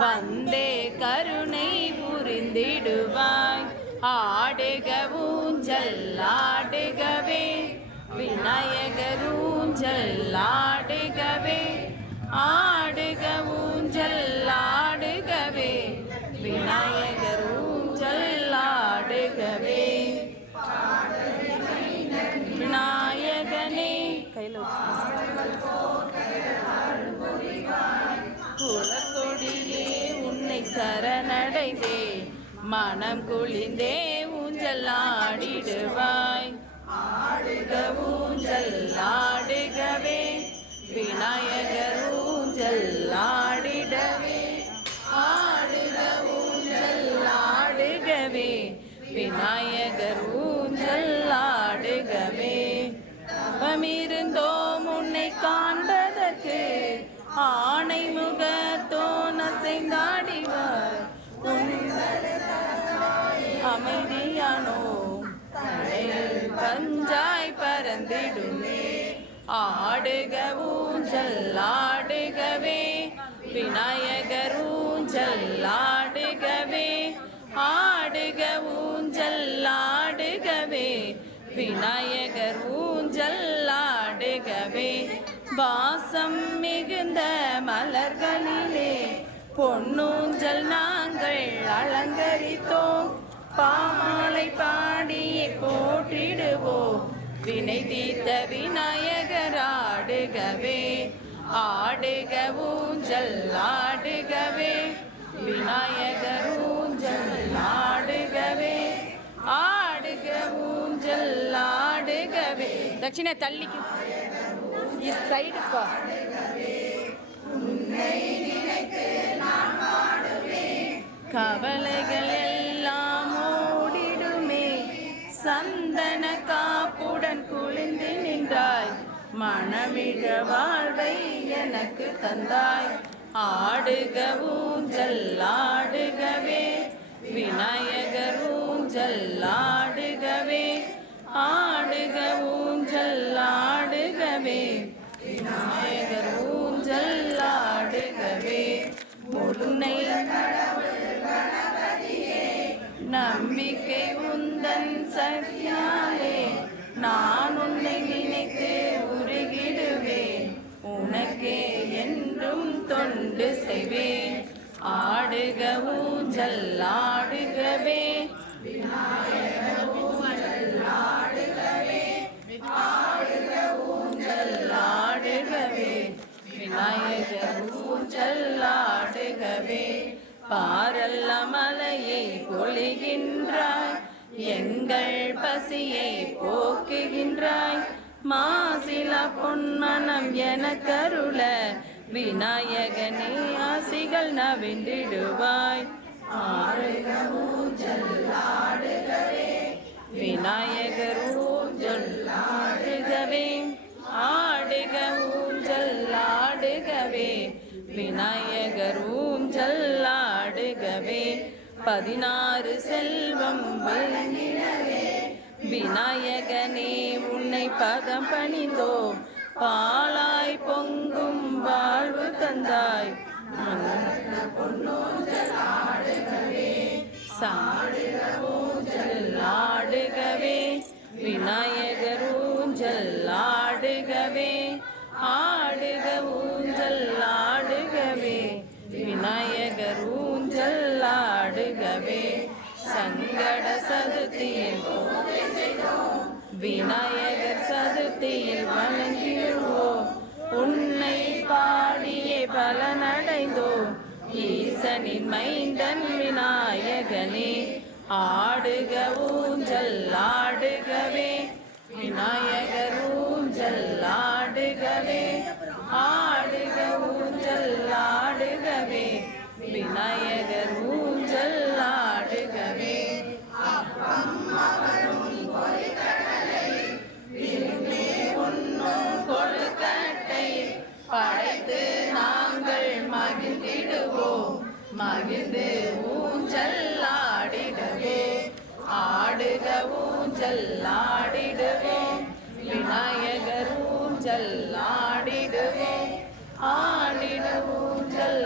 வந்தே கருணை புரிந்திடுவாய். ஆடுக ஊஞ்சல் ஆடுகவே விநாயகர் ஊஞ்சல் ஆடுகவே. ஆடுக ஊஞ்சல் ஆடுகவே விநாயகர் ஊஞ்சல் ஆடுகவே. விநாயகனே கையில் குலக்கொடியே உன்னை சரணடைந்தே மனம் குளிந்தே ஊஞ்சல் ஆடிடுவாய். ஆடுக ஊஞ்சல் ஆடுகவே விநாயகர் ஊஞ்சல் ஆடிடவே. ஆடுக ஊஞ்சல் ஆடுகவே விநாயகர் ஊஞ்சல் ஆடுகவே. தவமிருந்தோம் உன்னை காண்பதற்கு ஆணை முகத்தோன் அசைந்தாடிவார். அமைதியானோ பஞ்சாய் பறந்திடுமே. ஆடுக ஊஞ்சல் ஆடுகவே விநாயகர் ஊஞ்சல் ஆடுகவே. ஆடுக ஊஞ்சல் ஆடுகவே விநாயகர் ஊஞ்சல் ஆடுகவே. வாசம் மிகுந்த மலர்களிலே பொன்னூஞ்சல் நாங்கள் அலங்கரித்தோம். பாமாலை பாடியே போற்றிடுவோம் வினை தீர்த்த விநாயகர் ஆடுகவே. ஆடுக ஊஞ்சல் ஆடுகவே விநாயகர் ஊஞ்சல் ஆடுகவே. ஆடுக ஊஞ்சல் ஆடுகவே. தட்சிணை தள்ளிக்கு சைடுப்பா. கவலைகள் எல்லாம் ஓடிடுமே. சந்தன காப்புடன் குளிந்து நின்றாய். மனமிக வாழ்வை எனக்கு தந்தாய். ஆடுக ஊஞ்சல் ஆடுகவே விநாயகர் ஊஞ்சல் ஆடுகவே. ஆடுக ஊஞ்சல் ஆடுகவே விநாயகர் ஊஞ்சல் ஆடுகவே. உன்னை நம்பிக்கை உந்தன் சக்தியாலே நான் உன்னை நினைத்து உருகிடுவேன். உனக்கே என்றும் தொண்டு செய்வேன். ஆடுக ஊஞ்சல் ஆடுகவே விநாயகர் ஊஞ்சல் ஆடுகவே. ஆடுக ஊஞ்சல் ஆடுகவே விநாயகர் ஊஞ்சல் ஆடுகவே. பாரல்ல மலையை பொழிகின்றாய். எங்கள் பசியை போக்குகின்றாய். மாசில பொன்மனம் என கருள விநாயகனே ஆசிகள் நவிண்டிடுவாய். ஆடுக ஊஞ்சல் ஆடுகவே விநாயகர் ஊஞ்சல் ஆடுகவே. ஆடுக ஊஞ்சல் ஆடுகவே விநாயகர் ஊஞ்சல் ஆடுகவே. 16 செல்வம் விளங்கிடவே விநாயகனே உன்னை பதம் பணிந்தோம். பாலாய் பொங்கும் வாழ்வு தந்தாய். சாடுக ஊஞ்சல் ஆடுகவே விநாயகர் ஊஞ்சல் ஆடுகவே. ஆடுக ஊஞ்சல் ஆடுகவே விநாயகர் ஊஞ்சல் ஆடுகவே. சங்கட சதுர்த்தியில் விநாயகர் சதுர்த்தியில் வணங்கிடுவோம். உன்னை பாடியே பலனடைந்தோம். ஈசனின் மைந்தன் விநாயகனே. ஆடுக ஊஞ்சல் ஆடுகவே விநாயகர் ஊஞ்சல் ஆடுகவே. ஆடுக ஊஞ்சல் ஆடுகவே விநாயகர் ஊஞ்சல் ஆடுகவே. கொழுக்கட்டை படைத்து நாங்கள் மகிழ்ந்திடுவோம். மகிழ்ந்து ஊஞ்சல் ஆடிடவே. ஆடுக ஊஞ்சல் ஆடிடுவோம் விநாயகர் ஊஞ்சல் ஆடிடுவோம். ஆடிட ஊஞ்சல்